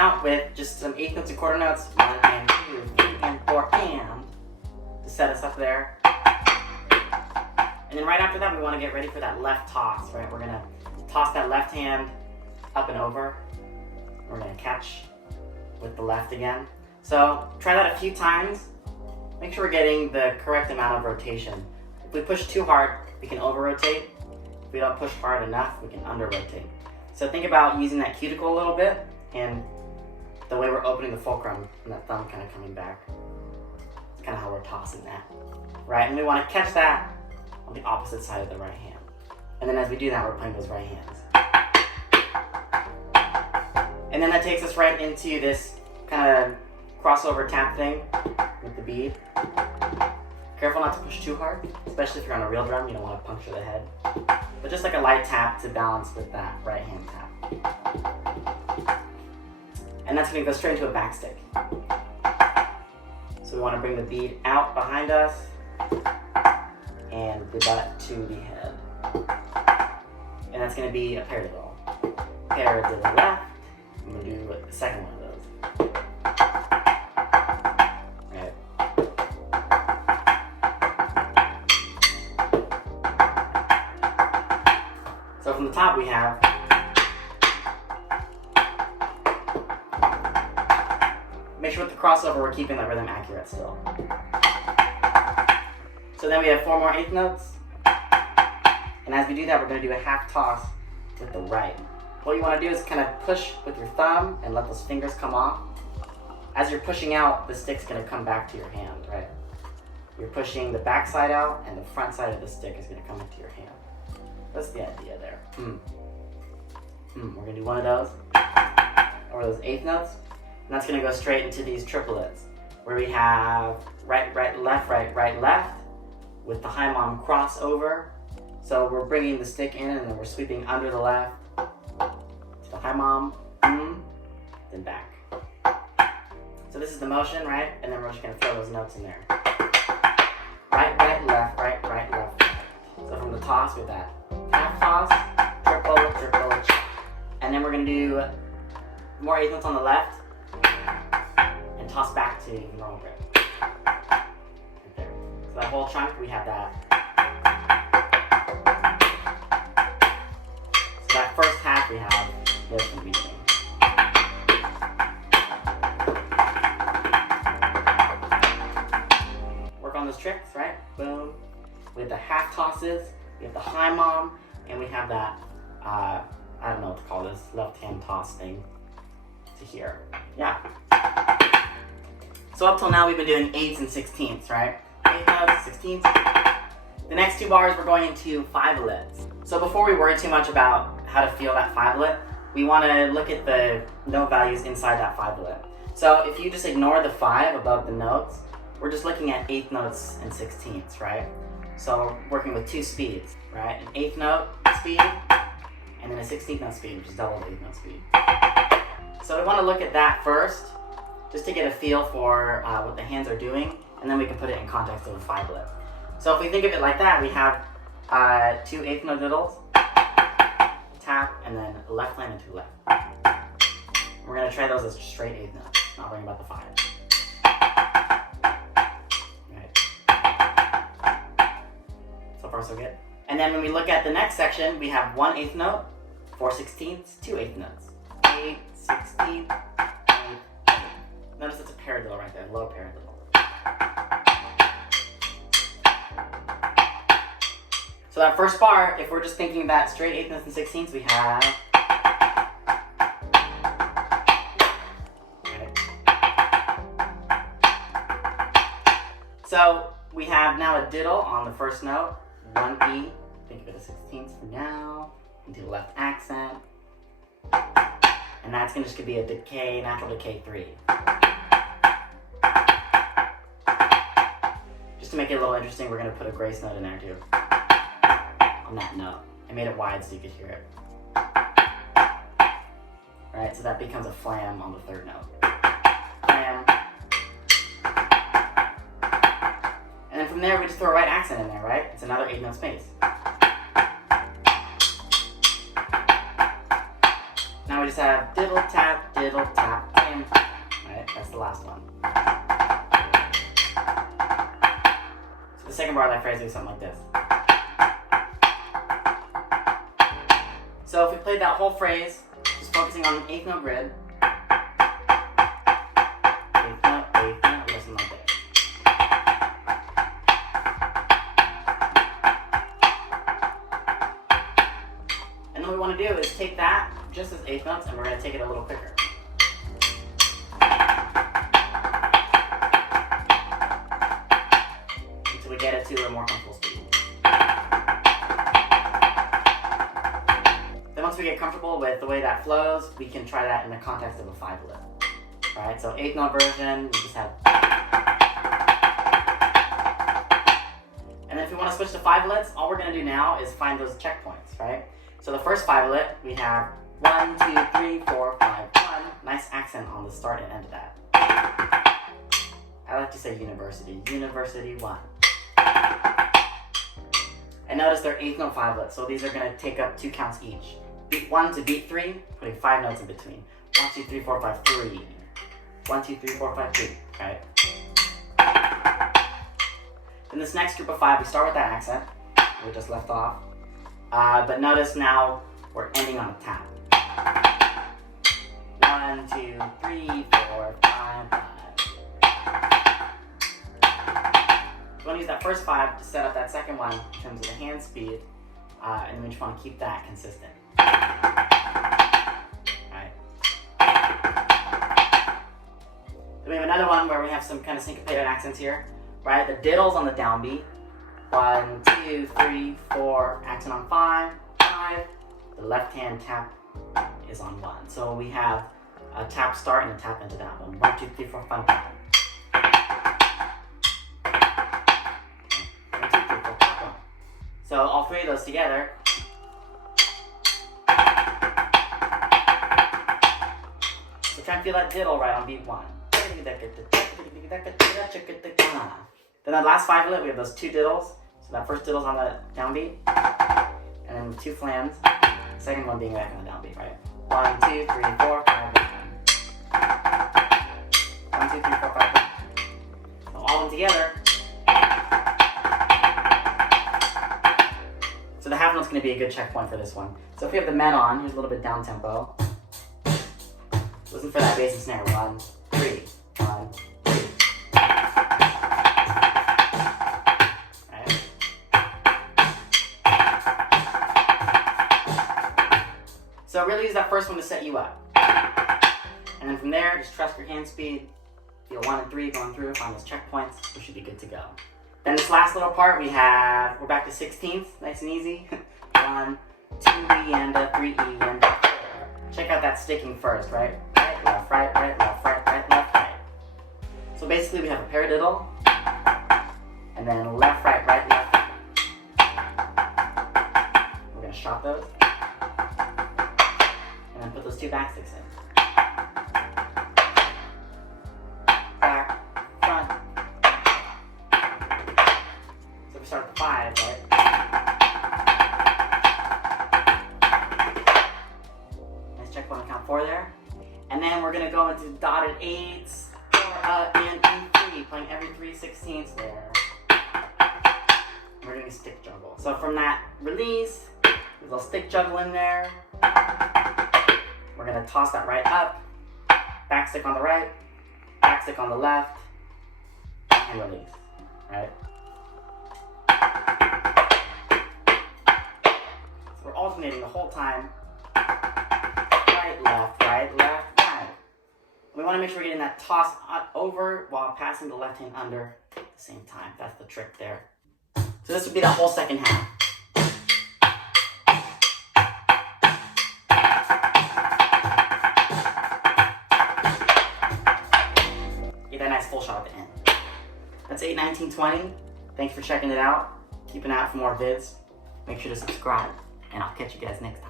out with just some eighth notes and quarter notes. 1 and 2, 3 and 4 and to set us up there. And then right after that, we want to get ready for that left toss, right? We're going to toss that left hand up and over. We're going to catch with the left again. So try that a few times. Make sure we're getting the correct amount of rotation. If we push too hard, we can over-rotate. If we don't push hard enough, we can under-rotate. So think about using that cuticle a little bit and the way we're opening the fulcrum and that thumb kind of coming back. It's kind of how we're tossing that, right? And we want to catch that on the opposite side of the right hand. And then as we do that, we're playing those right hands. And then that takes us right into this kind of crossover tap thing with the bead. Careful not to push too hard, especially if you're on a real drum, you don't want to puncture the head. But just like a light tap to balance with that right hand tap. And that's going to go straight into a back stick. So we want to bring the bead out behind us and the butt to the head. And that's going to be a paradiddle. Paradiddle left. I'm going to do the second one of those. Right. So from the top we have make sure with the crossover we're keeping that rhythm accurate still. So then we have 4 more eighth notes. And as we do that, we're going to do a half toss with the right. What you want to do is kind of push with your thumb and let those fingers come off. As you're pushing out, the stick's going to come back to your hand, right? You're pushing the back side out and the front side of the stick is going to come into your hand. That's the idea there. We're going to do one of those, or those eighth notes. And that's going to go straight into these triplets, where we have right, right, left, right, right, left, with the high mom crossover. So we're bringing the stick in and then we're sweeping under the left, to the high mom, then back. So this is the motion, right? And then we're just going to throw those notes in there. Right, right, left, right, right, left. So from the toss with that half toss, triple, triple, and then we're going to do more eighth notes on the left and toss back to normal grip. Right there. So that whole chunk, we have that. So that first half we have this from the beginning. Work on those tricks, right? Boom. We have the half tosses, we have the high mom, and we have that, I don't know what to call this, left hand toss thing to here. Yeah. So up till now we've been doing 8ths and 16ths, right? 8th notes, 16ths. The next 2 bars we're going into 5-lets. So before we worry too much about how to feel that 5-let, we want to look at the note values inside that 5-let. So if you just ignore the 5 above the notes, we're just looking at 8th notes and 16ths, right? So we're working with 2 speeds, right? An 8th note speed, and then a 16th note speed, which is double the 8th note speed. So we want to look at that first, just to get a feel for what the hands are doing, and then we can put it in context of a 5-let. So if we think of it like that, we have 2 8th note diddles, tap, and then a left line and 2 left. We're going to try those as straight 8th notes, not worrying about the 5. So far so good. And then when we look at the next section, we have 1 8th note, 4 16ths, 2 8th notes. 8, 16, 8, 8. Notice it's a paradiddle right there, low paradiddle. So that first bar, if we're just thinking about straight 8th notes and 16ths, we have. So we have now a diddle on the first note, 1E, think of it as 16ths for now, into the left accent. And that's going to just be a decay, natural decay 3. Just to make it a little interesting, we're going to put a grace note in there too. On that note. I made it wide so you could hear it. Right, so that becomes a flam on the 3rd note. Flam. And then from there, we just throw a right accent in there, right? It's another 8 note space. Now we just have diddle tap, diddle tap. last one. So the second bar of that phrase is something like this. So if we played that whole phrase, just focusing on an eighth note grid, eighth note, we got something like this. And what we want to do is take that just as eighth notes, and we're going to take it a little quicker. Until we get it to a more comfortable speed. Then once we get comfortable with the way that flows, we can try that in the context of a 5-lip. Alright, so eighth note version, we just have. And then if we want to switch to 5-lips, all we're going to do now is find those checkpoints, right? So the first 5-lip, we have 1, 2, 3, 4, 5, 1. Nice accent on the start and end of that. I like to say university. University 1. And notice they're eighth note 5-lips, so these are going to take up 2 counts each. Beat 1 to beat 3, putting 5 notes in between. 1, 2, 3, 4, 5, 3. 1, 2, 3, 4, 5, 3. Right? In this next group of 5, we start with that accent we just left off. But notice now we're ending on a tap. 1, 2, 3, 4, 5, 5. So we want to use that first 5 to set up that second one in terms of the hand speed, and then we just want to keep that consistent. Alright. Then we have another one where we have some kind of syncopated accents here. Right? The diddle's on the downbeat. 1, 2, 3, 4, accent on 5, 5. The left hand tap is on 1. So we have a tap start and a tap into that one. 1, 2, 3, 4, 5, 5. 1, 2, 3, 4, 5, 1. So all 3 of those together. So try and feel that diddle right on beat 1. Then that last 5-lip, we have those 2 diddles. So that first diddle's on the downbeat, and then 2 flams. Second one being back on the downbeat, right? 1, 2, 3, 4, 5, 1. 1, 2, 3, 4, 5, 1. So all of them together. So the half note's going to be a good checkpoint for this one. So if we have the men on, here's a little bit down tempo. Listen for that bass and snare. 1, 3, 1. So really use that first one to set you up. And then from there, just trust your hand speed. Feel 1 and 3 going through, find those checkpoints. We should be good to go. Then this last little part, we're back to 16ths, nice and easy. 1, 2 E and a 3 E and a 4. Check out that sticking first, right? Right, left, right, left, right, left, right. So basically we have a paradiddle, and then left, right, left. We're gonna shop those. And then put those 2 back sticks in. Back, front. So we start at the 5, right? Nice checkpoint on count 4 there. And then we're gonna go into dotted 8s, 4 and 3, playing every 3/16ths there. And we're doing stick juggle. So from that release, there's a little stick juggle in there. We're going to toss that right up, back stick on the right, back stick on the left, and release, right? So we're alternating the whole time, right, left, right. We want to make sure we're getting that toss over while passing the left hand under at the same time. That's the trick there. So this would be the whole second half. Full shot at the end. That's 8/19/20. Thanks for checking it out. Keep an eye out for more vids. Make sure to subscribe, and I'll catch you guys next time.